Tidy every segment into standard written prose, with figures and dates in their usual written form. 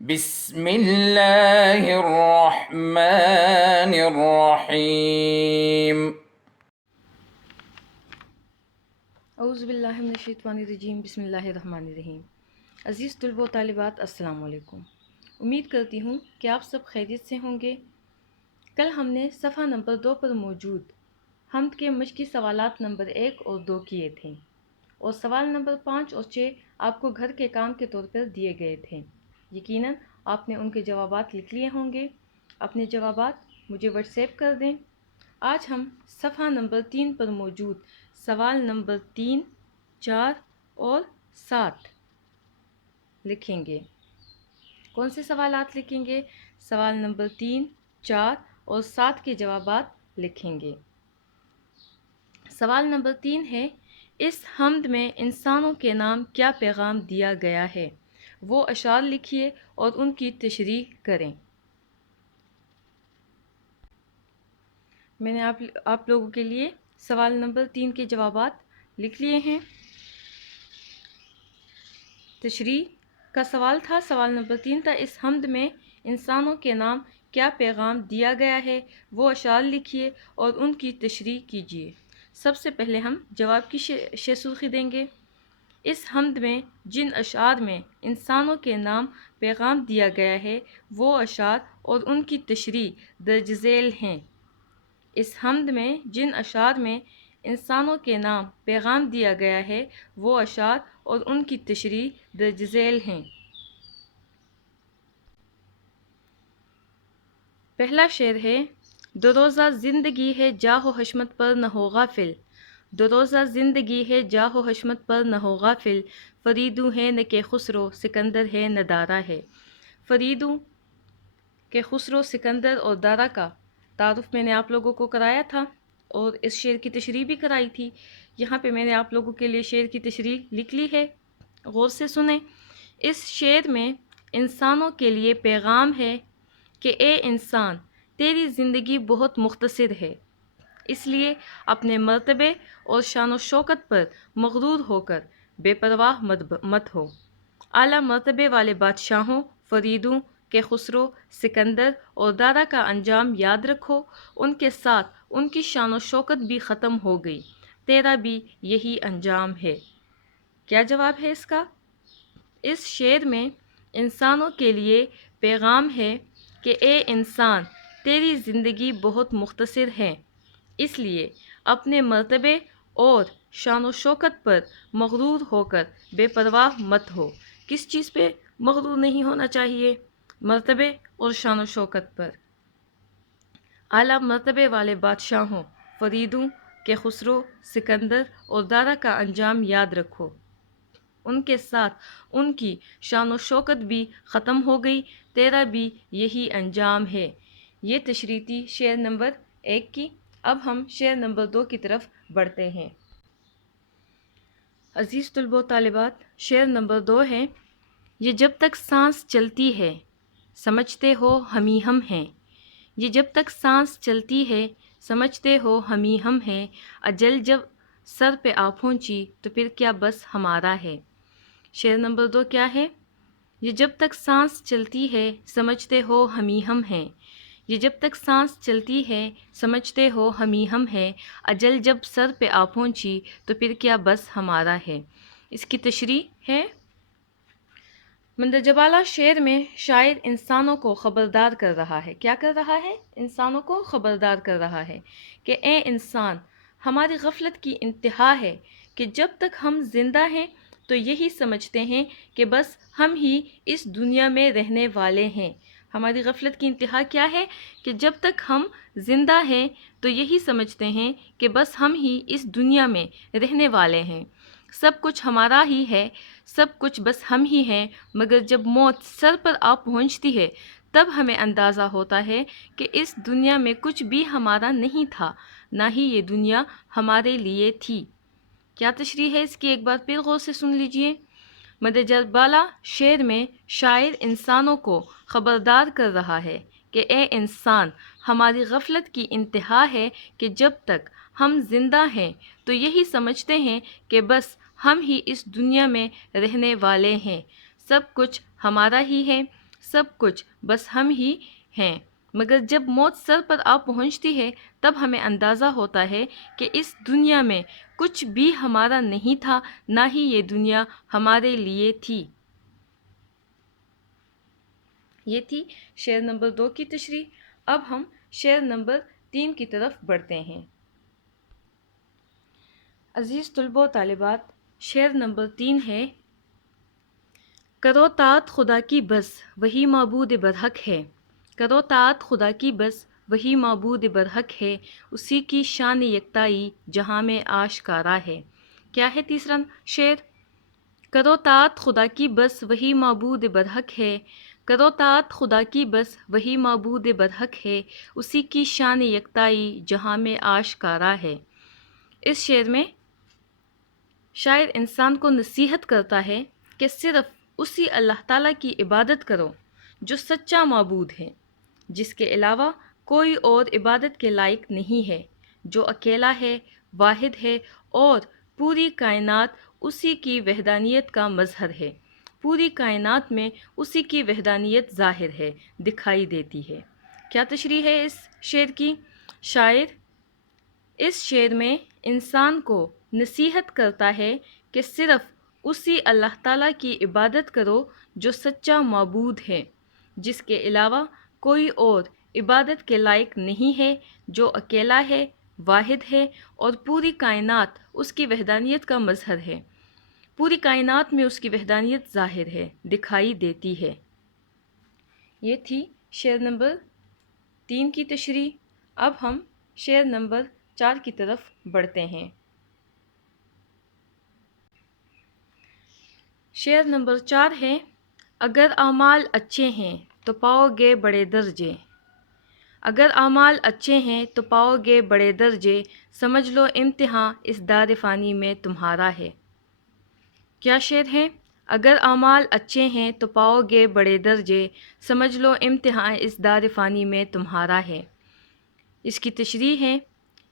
بسم اللہ الرحمن الرحیم۔ اعوذ باللہ من الشیطان الرجیم، بسم اللہ الرحمن الرحیم۔ عزیز طلبہ و طالبات، السلام علیکم۔ امید کرتی ہوں کہ آپ سب خیریت سے ہوں گے۔ کل ہم نے صفحہ نمبر 2 پر موجود حمد کے مشقی سوالات نمبر 1 اور 2 کیے تھے، اور سوال نمبر 5 اور 6 آپ کو گھر کے کام کے طور پر دیے گئے تھے۔ یقیناً آپ نے ان کے جوابات لکھ لیے ہوں گے۔ اپنے جوابات مجھے واٹس ایپ کر دیں۔ آج ہم صفحہ نمبر 3 پر موجود سوال نمبر 3، 4 اور 7 لکھیں گے۔ کون سے سوالات لکھیں گے؟ سوال نمبر 3، 4 اور 7 کے جوابات لکھیں گے۔ سوال نمبر 3 ہے، اس حمد میں انسانوں کے نام کیا پیغام دیا گیا ہے؟ وہ اشعار لکھیے اور ان کی تشریح کریں۔ میں نے آپ لوگوں کے لیے سوال نمبر 3 کے جوابات لکھ لیے ہیں۔ تشریح کا سوال تھا، سوال نمبر 3 تھا، اس حمد میں انسانوں کے نام کیا پیغام دیا گیا ہے؟ وہ اشعار لکھیے اور ان کی تشریح کیجیے۔ سب سے پہلے ہم جواب کی شیسوخی دیں گے۔ اس حمد میں جن اشعار میں انسانوں کے نام پیغام دیا گیا ہے وہ اشعار اور ان کی تشریح درج ذیل ہیں۔ اس حمد میں جن اشعار میں انسانوں کے نام پیغام دیا گیا ہے وہ اشعار اور ان کی تشریح درج ذیل ہیں۔ پہلا شعر ہے، دو روزہ زندگی ہے جاہ و حشمت پر نہ ہو غافل، دو روزہ زندگی ہے جاہ و حشمت پر نہ ہو غافل، فریدوں ہے نہ کہ خسرو سکندر ہے نہ دارا ہے۔ فریدوں کہ خسرو سکندر اور دارا کا تعارف میں نے آپ لوگوں کو کرایا تھا اور اس شعر کی تشریح بھی کرائی تھی۔ یہاں پہ میں نے آپ لوگوں کے لیے شعر کی تشریح لکھ لی ہے، غور سے سنیں۔ اس شعر میں انسانوں کے لیے پیغام ہے کہ اے انسان، تیری زندگی بہت مختصر ہے، اس لیے اپنے مرتبے اور شان و شوکت پر مغرور ہو کر بے پرواہ مت ہو۔ اعلیٰ مرتبے والے بادشاہوں، فریدوں کہ خسرو، سکندر اور دارا کا انجام یاد رکھو، ان کے ساتھ ان کی شان و شوکت بھی ختم ہو گئی، تیرا بھی یہی انجام ہے۔ کیا جواب ہے اس کا؟ اس شعر میں انسانوں کے لیے پیغام ہے کہ اے انسان، تیری زندگی بہت مختصر ہے، اس لیے اپنے مرتبے اور شان و شوکت پر مغرور ہو کر بے پرواہ مت ہو۔ کس چیز پہ مغرور نہیں ہونا چاہیے؟ مرتبے اور شان و شوکت پر۔ اعلیٰ مرتبے والے بادشاہوں، فریدوں کہ خسرو، سکندر اور دارا کا انجام یاد رکھو، ان کے ساتھ ان کی شان و شوکت بھی ختم ہو گئی، تیرا بھی یہی انجام ہے۔ یہ تشریح تھی شعر نمبر 1 کی۔ اب ہم شعر نمبر 2 کی طرف بڑھتے ہیں۔ عزیز طلبہ و طالبات، شعر نمبر 2 ہے، یہ جب تک سانس چلتی ہے سمجھتے ہو ہم ہی ہم ہیں، یہ جب تک سانس چلتی ہے سمجھتے ہو ہم ہی ہم ہیں، اجل جب سر پہ آ پہنچی تو پھر کیا بس ہمارا ہے۔ شعر نمبر 2 کیا ہے؟ یہ جب تک سانس چلتی ہے سمجھتے ہو ہم ہی ہم ہیں، یہ جب تک سانس چلتی ہے سمجھتے ہو ہم ہی ہم ہیں، اجل جب سر پہ آ پہنچی تو پھر کیا بس ہمارا ہے۔ اس کی تشریح ہے، مندرجہ بالا شعر میں شاعر انسانوں کو خبردار کر رہا ہے۔ کیا کر رہا ہے؟ انسانوں کو خبردار کر رہا ہے کہ اے انسان، ہماری غفلت کی انتہا ہے کہ جب تک ہم زندہ ہیں تو یہی سمجھتے ہیں کہ بس ہم ہی اس دنیا میں رہنے والے ہیں۔ ہماری غفلت کی انتہا کیا ہے؟ کہ جب تک ہم زندہ ہیں تو یہی سمجھتے ہیں کہ بس ہم ہی اس دنیا میں رہنے والے ہیں، سب کچھ ہمارا ہی ہے، سب کچھ بس ہم ہی ہیں، مگر جب موت سر پر آ پہنچتی ہے تب ہمیں اندازہ ہوتا ہے کہ اس دنیا میں کچھ بھی ہمارا نہیں تھا، نہ ہی یہ دنیا ہمارے لیے تھی۔ کیا تشریح ہے اس کی؟ ایک بار پھر غور سے سن لیجئے۔ مندرجہ بالا شعر میں شاعر انسانوں کو خبردار کر رہا ہے کہ اے انسان، ہماری غفلت کی انتہا ہے کہ جب تک ہم زندہ ہیں تو یہی سمجھتے ہیں کہ بس ہم ہی اس دنیا میں رہنے والے ہیں، سب کچھ ہمارا ہی ہے، سب کچھ بس ہم ہی ہیں، مگر جب موت سر پر آ پہنچتی ہے تب ہمیں اندازہ ہوتا ہے کہ اس دنیا میں کچھ بھی ہمارا نہیں تھا، نہ ہی یہ دنیا ہمارے لیے تھی۔ یہ تھی شعر نمبر 2 کی تشریح۔ اب ہم شعر نمبر 3 کی طرف بڑھتے ہیں۔ عزیز طلبہ و طالبات، شعر نمبر 3 ہے: کرو طاعت خدا کی بس وہی معبود برحق ہے، کرو طاعت خدا کی بس وہی معبود برحق ہے، اسی کی شان یکتائی جہاں میں آشکارا ہے۔ کیا ہے تیسرا شعر؟ کرو طاعت خدا کی بس وہی معبود برحق ہے، کرو طاعت خدا کی بس وہی معبود برحق ہے، اسی کی شان یکتائی جہاں میں آشکارا ہے۔ اس شعر میں شاعر انسان کو نصیحت کرتا ہے کہ صرف اسی اللہ تعالیٰ کی عبادت کرو جو سچا معبود ہے، جس کے علاوہ کوئی اور عبادت کے لائق نہیں ہے، جو اکیلا ہے، واحد ہے اور پوری کائنات اسی کی وحدانیت کا مظہر ہے، پوری کائنات میں اسی کی وحدانیت ظاہر ہے، دکھائی دیتی ہے۔ کیا تشریح ہے اس شعر کی؟ شاعر اس شعر میں انسان کو نصیحت کرتا ہے کہ صرف اسی اللہ تعالیٰ کی عبادت کرو جو سچا معبود ہے، جس کے علاوہ کوئی اور عبادت کے لائق نہیں ہے، جو اکیلا ہے، واحد ہے اور پوری کائنات اس کی وحدانیت کا مظہر ہے، پوری کائنات میں اس کی وحدانیت ظاہر ہے، دکھائی دیتی ہے۔ یہ تھی شعر نمبر 3 کی تشریح۔ اب ہم شعر نمبر 4 کی طرف بڑھتے ہیں۔ شعر نمبر 4 ہے: اگر اعمال اچھے ہیں تو پاؤ گے بڑے درجے، اگر اعمال اچھے ہیں تو پاؤ گے بڑے درجے، سمجھ لو امتحان اس دار فانی میں تمہارا ہے۔ کیا شعر ہے؟ اگر اعمال اچھے ہیں تو پاؤ گے بڑے درجے، سمجھ لو امتحان اس دار فانی میں تمہارا ہے۔ اس کی تشریح ہے: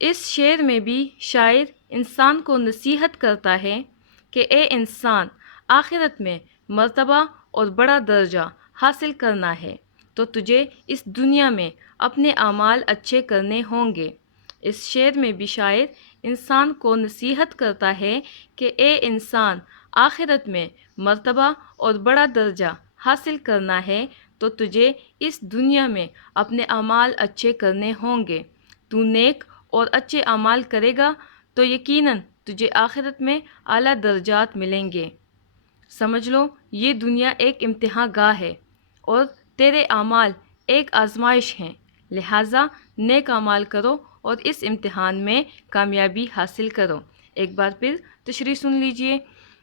اس شعر میں بھی شاعر انسان کو نصیحت کرتا ہے کہ اے انسان، آخرت میں مرتبہ اور بڑا درجہ حاصل کرنا ہے تو تجھے اس دنیا میں اپنے اعمال اچھے کرنے ہوں گے۔ اس شعر میں بھی شاعر انسان کو نصیحت کرتا ہے کہ اے انسان، آخرت میں مرتبہ اور بڑا درجہ حاصل کرنا ہے تو تجھے اس دنیا میں اپنے اعمال اچھے کرنے ہوں گے۔ تو نیک اور اچھے اعمال کرے گا تو یقیناً تجھے آخرت میں اعلیٰ درجات ملیں گے۔ سمجھ لو یہ دنیا ایک امتحان گاہ ہے اور تیرے اعمال ایک آزمائش ہیں، لہٰذا نیک اعمال کرو اور اس امتحان میں کامیابی حاصل کرو۔ ایک بار پھر تشریح سن لیجئے۔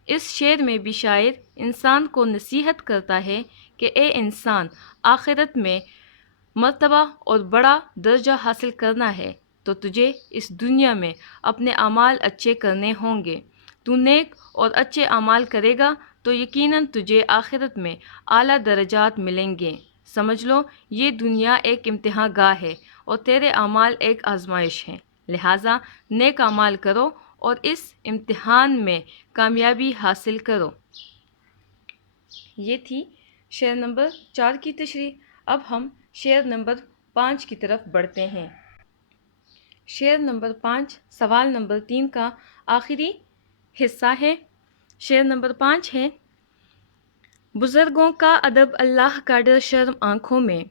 اس شعر میں بھی شاعر انسان کو نصیحت کرتا ہے کہ اے انسان، آخرت میں مرتبہ اور بڑا درجہ حاصل کرنا ہے تو تجھے اس دنیا میں اپنے اعمال اچھے کرنے ہوں گے۔ تو نیک اور اچھے اعمال کرے گا تو یقیناً تجھے آخرت میں اعلیٰ درجات ملیں گے۔ سمجھ لو یہ دنیا ایک امتحان گاہ ہے اور تیرے اعمال ایک آزمائش ہیں، لہٰذا نیک اعمال کرو اور اس امتحان میں کامیابی حاصل کرو۔ یہ تھی شعر نمبر 4 کی تشریح۔ اب ہم شعر نمبر 5 کی طرف بڑھتے ہیں۔ شعر نمبر 5 سوال نمبر 3 کا آخری حصہ ہے۔ شعر نمبر 5 ہے: بزرگوں کا ادب اللہ کا ڈر شرم آنکھوں میں،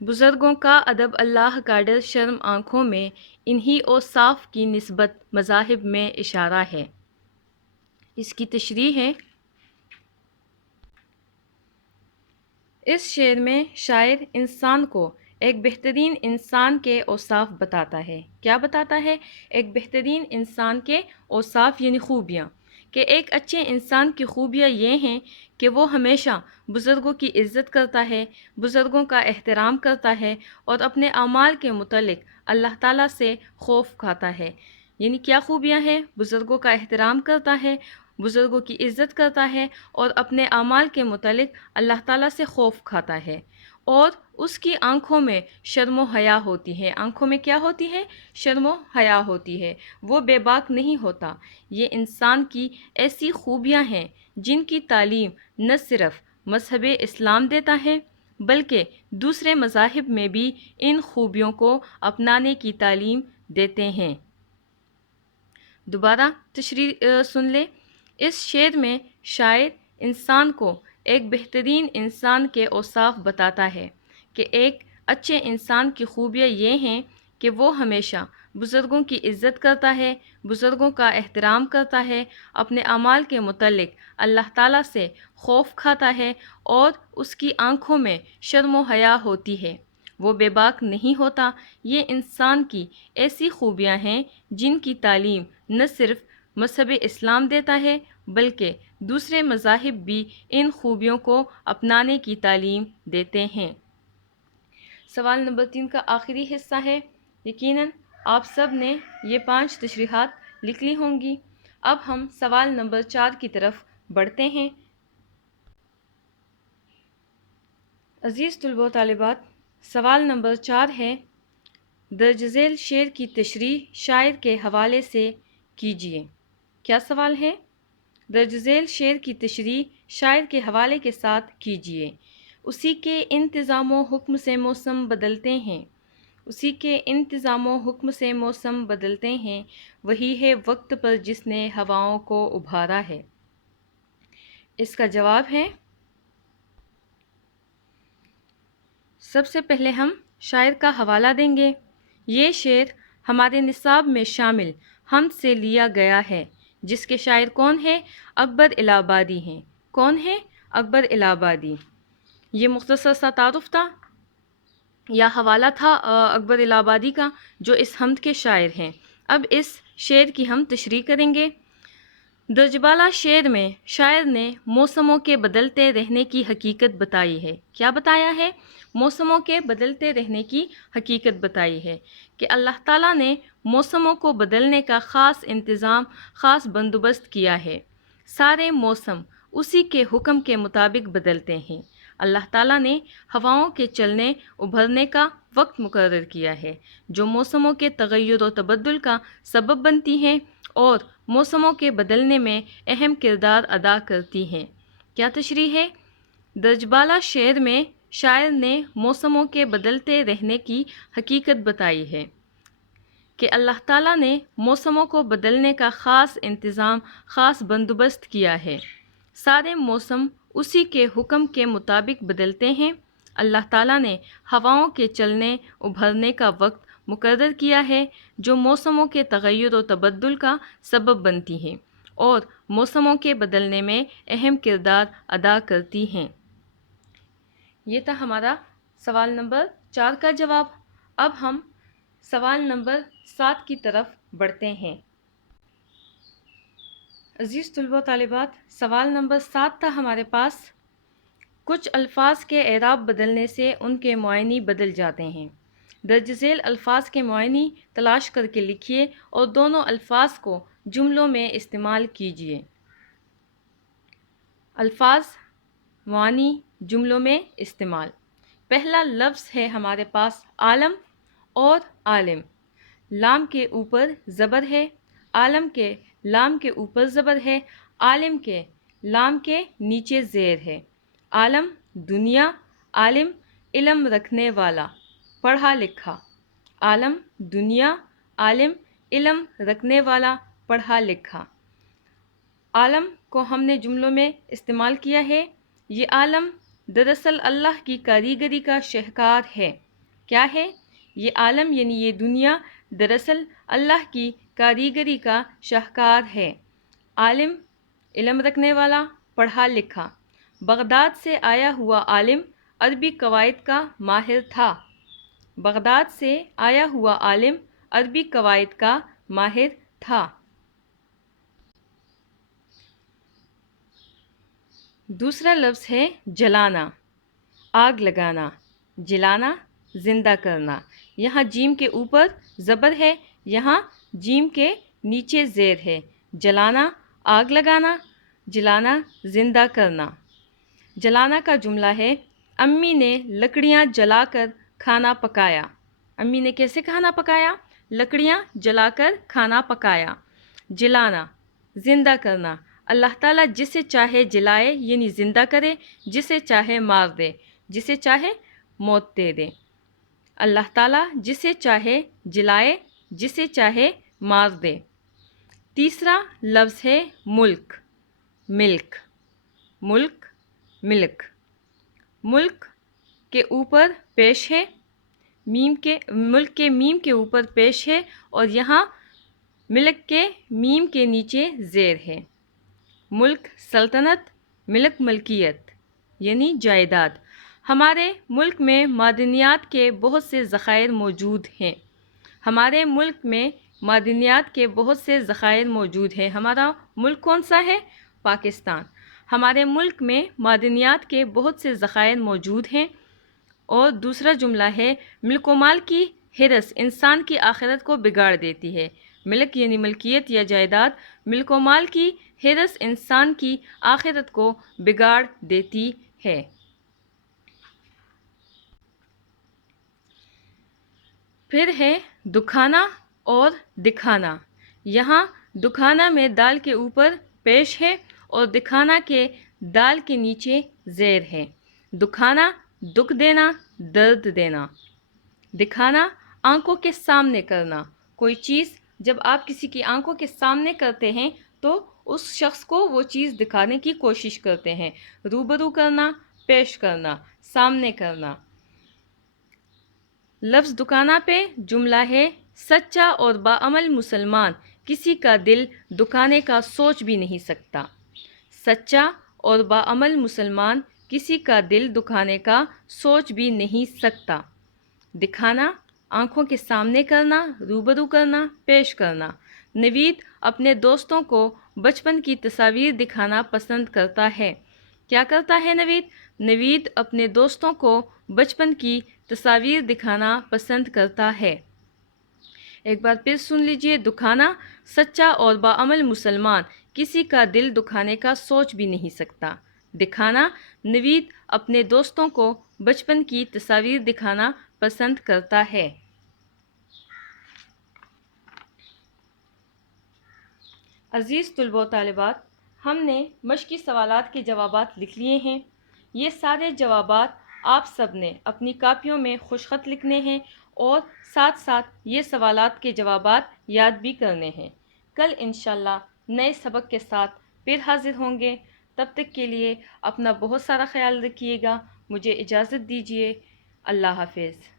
بزرگوں کا ادب اللہ کا ڈر شرم آنکھوں میں، انہی اوصاف کی نسبت مذاہب میں اشارہ ہے۔ اس کی تشریح ہے: اس شعر میں شاعر انسان کو ایک بہترین انسان کے اوصاف بتاتا ہے۔ کیا بتاتا ہے؟ ایک بہترین انسان کے اوصاف یعنی خوبیاں، کہ ایک اچھے انسان کی خوبیاں یہ ہیں کہ وہ ہمیشہ بزرگوں کی عزت کرتا ہے، بزرگوں کا احترام کرتا ہے اور اپنے اعمال کے متعلق اللہ تعالیٰ سے خوف کھاتا ہے۔ یعنی کیا خوبیاں ہیں؟ بزرگوں کا احترام کرتا ہے، بزرگوں کی عزت کرتا ہے اور اپنے اعمال کے متعلق اللہ تعالیٰ سے خوف کھاتا ہے، اور اس کی آنکھوں میں شرم و حیا ہوتی ہے۔ آنکھوں میں کیا ہوتی ہے؟ شرم و حیا ہوتی ہے، وہ بے باک نہیں ہوتا۔ یہ انسان کی ایسی خوبیاں ہیں جن کی تعلیم نہ صرف مذہب اسلام دیتا ہے بلکہ دوسرے مذاہب میں بھی ان خوبیوں کو اپنانے کی تعلیم دیتے ہیں۔ دوبارہ تشریح سن لیں۔ اس شعر میں شاعر انسان کو ایک بہترین انسان کے اوصاف بتاتا ہے کہ ایک اچھے انسان کی خوبیاں یہ ہیں کہ وہ ہمیشہ بزرگوں کی عزت کرتا ہے، بزرگوں کا احترام کرتا ہے، اپنے اعمال کے متعلق اللہ تعالیٰ سے خوف کھاتا ہے اور اس کی آنکھوں میں شرم و حیا ہوتی ہے، وہ بے باک نہیں ہوتا۔ یہ انسان کی ایسی خوبیاں ہیں جن کی تعلیم نہ صرف مذہب اسلام دیتا ہے بلکہ دوسرے مذاہب بھی ان خوبیوں کو اپنانے کی تعلیم دیتے ہیں۔ سوال نمبر 3 کا آخری حصہ ہے۔ یقیناً آپ سب نے یہ 5 تشریحات لکھ لی ہوں گی۔ اب ہم سوال نمبر 4 کی طرف بڑھتے ہیں۔ عزیز طلباء و طالبات، سوال نمبر 4 ہے، درج ذیل شعر کی تشریح شاعر کے حوالے سے کیجیے۔ کیا سوال ہے؟ درج ذیل شعر کی تشریح شاعر کے حوالے کے ساتھ کیجیے۔ اسی کے انتظام و حکم سے موسم بدلتے ہیں، اسی کے انتظام و حکم سے موسم بدلتے ہیں، وہی ہے وقت پر جس نے ہواؤں کو ابھارا ہے۔ اس کا جواب ہے، سب سے پہلے ہم شاعر کا حوالہ دیں گے۔ یہ شعر ہمارے نصاب میں شامل حمد سے لیا گیا ہے، جس کے شاعر کون ہیں؟ اکبر الہ آبادی ہیں۔ کون ہیں؟ اکبر الہ آبادی۔ یہ مختصر سا تعارف تھا یا حوالہ تھا اکبر الہ آبادی کا، جو اس حمد کے شاعر ہیں۔ اب اس شعر کی ہم تشریح کریں گے۔ درج بالا شعر میں شاعر نے موسموں کے بدلتے رہنے کی حقیقت بتائی ہے۔ کیا بتایا ہے؟ موسموں کے بدلتے رہنے کی حقیقت بتائی ہے کہ اللہ تعالیٰ نے موسموں کو بدلنے کا خاص انتظام، خاص بندوبست کیا ہے۔ سارے موسم اسی کے حکم کے مطابق بدلتے ہیں۔ اللہ تعالیٰ نے ہواؤں کے چلنے ابھرنے کا وقت مقرر کیا ہے، جو موسموں کے تغیر و تبدل کا سبب بنتی ہیں اور موسموں کے بدلنے میں اہم کردار ادا کرتی ہیں۔ کیا تشریح ہے؟ درج بالا شعر میں شاعر نے موسموں کے بدلتے رہنے کی حقیقت بتائی ہے کہ اللہ تعالیٰ نے موسموں کو بدلنے کا خاص انتظام، خاص بندوبست کیا ہے۔ سارے موسم اسی کے حکم کے مطابق بدلتے ہیں۔ اللہ تعالیٰ نے ہواؤں کے چلنے ابھرنے کا وقت مقرر کیا ہے، جو موسموں کے تغیر و تبدل کا سبب بنتی ہیں اور موسموں کے بدلنے میں اہم کردار ادا کرتی ہیں۔ یہ تھا ہمارا سوال نمبر 4 کا جواب۔ اب ہم سوال نمبر 7 کی طرف بڑھتے ہیں۔ عزیز طلباء و طالبات، سوال نمبر 7 تھا ہمارے پاس، کچھ الفاظ کے اعراب بدلنے سے ان کے معنی بدل جاتے ہیں۔ درج ذیل الفاظ کے معنی تلاش کر کے لکھیے اور دونوں الفاظ کو جملوں میں استعمال کیجیے۔ الفاظ، معنی، جملوں میں استعمال۔ پہلا لفظ ہے ہمارے پاس عالم اور عالم۔ لام کے اوپر زبر ہے، عالم کے لام کے اوپر زبر ہے، عالم کے لام کے نیچے زیر ہے۔ عالم دنیا، عالم علم رکھنے والا، پڑھا لکھا۔ عالم دنیا، عالم علم رکھنے والا، پڑھا لکھا۔ عالم کو ہم نے جملوں میں استعمال کیا ہے۔ یہ عالم دراصل اللہ کی کاریگری کا شاہکار ہے۔ کیا ہے؟ یہ عالم یعنی یہ دنیا دراصل اللہ کی کاریگری کا شاہکار ہے۔ عالم علم رکھنے والا، پڑھا لکھا۔ بغداد سے آیا ہوا عالم عربی قواعد کا ماہر تھا۔ بغداد سے آیا ہوا عالم عربی قواعد کا ماہر تھا۔ دوسرا لفظ ہے جلانا، آگ لگانا۔ جلانا زندہ کرنا۔ یہاں جیم کے اوپر زبر ہے، یہاں جیم کے نیچے زیر ہے۔ جلانا آگ لگانا، جلانا زندہ کرنا۔ جلانا کا جملہ ہے، امی نے لکڑیاں جلا کر کھانا پکایا۔ امی نے کیسے کھانا پکایا؟ لکڑیاں جلا کر کھانا پکایا۔ جلانا زندہ کرنا۔ اللہ تعالیٰ جسے چاہے جلائے یعنی زندہ کرے، جسے چاہے مار دے۔ جسے چاہے موت دے دے۔ اللہ تعالیٰ جسے چاہے جلائے، جسے چاہے مار دے۔ تیسرا لفظ ہے ملک، ملک، ملک، ملک۔ ملک کے اوپر پیش ہے، ملک کے میم کے اوپر پیش ہے، اور یہاں ملک کے میم کے نیچے زیر ہے۔ ملک سلطنت، ملک ملکیت یعنی جائیداد۔ ہمارے ملک میں معدنیات کے بہت سے ذخائر موجود ہیں، ہمارے ملک میں معدنیات کے بہت سے ذخائر موجود ہیں۔ ہمارا ملک کون سا ہے؟ پاکستان۔ ہمارے ملک میں معدنیات کے بہت سے ذخائر موجود ہیں۔ اور دوسرا جملہ ہے ملک و مال کی ہرس انسان کی آخرت کو بگاڑ دیتی ہے۔ ملک یعنی ملکیت یا جائیداد، ملک و مال کی ہرس انسان کی آخرت کو بگاڑ دیتی ہے۔ پھر ہے دکھانا اور دکھانا۔ یہاں دکھانا میں دال کے اوپر پیش ہے اور دکھانا کے دال کے نیچے زیر ہے۔ دکھانا دکھ دینا، درد دینا۔ دکھانا آنکھوں کے سامنے کرنا۔ کوئی چیز جب آپ کسی کی آنکھوں کے سامنے کرتے ہیں تو اس شخص کو وہ چیز دکھانے کی کوشش کرتے ہیں۔ روبرو کرنا، پیش کرنا، سامنے کرنا۔ لفظ دکانا پہ جملہ ہے سچا اور باعمل مسلمان کسی کا دل دکانے کا سوچ بھی نہیں سکتا۔ سچا اور باعمل مسلمان کسی کا دل دکھانے کا سوچ بھی نہیں سکتا۔ دکھانا آنکھوں کے سامنے کرنا، روبرو کرنا، پیش کرنا۔ نوید اپنے دوستوں کو بچپن کی تصاویر دکھانا پسند کرتا ہے۔ کیا کرتا ہے نوید؟ نوید اپنے دوستوں کو بچپن کی تصاویر دکھانا پسند کرتا ہے۔ ایک بار پھر سن لیجئے، دکھانا سچا اور باعمل مسلمان کسی کا دل دکھانے کا سوچ بھی نہیں سکتا۔ دکھانا نوید اپنے دوستوں کو بچپن کی تصاویر دکھانا پسند کرتا ہے۔ عزیز طلباء و طالبات، ہم نے مشقی سوالات کے جوابات لکھ لیے ہیں۔ یہ سارے جوابات آپ سب نے اپنی کاپیوں میں خوش خط لکھنے ہیں اور ساتھ ساتھ یہ سوالات کے جوابات یاد بھی کرنے ہیں۔ کل انشاءاللہ نئے سبق کے ساتھ پھر حاضر ہوں گے۔ تب تک کے لیے اپنا بہت سارا خیال رکھیے گا۔ مجھے اجازت دیجیے۔ اللہ حافظ۔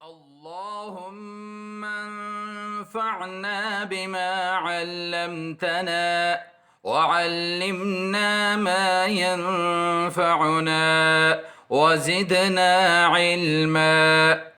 اللهم انفعنا بما علمتنا وعلمنا ما ينفعنا وزدنا علما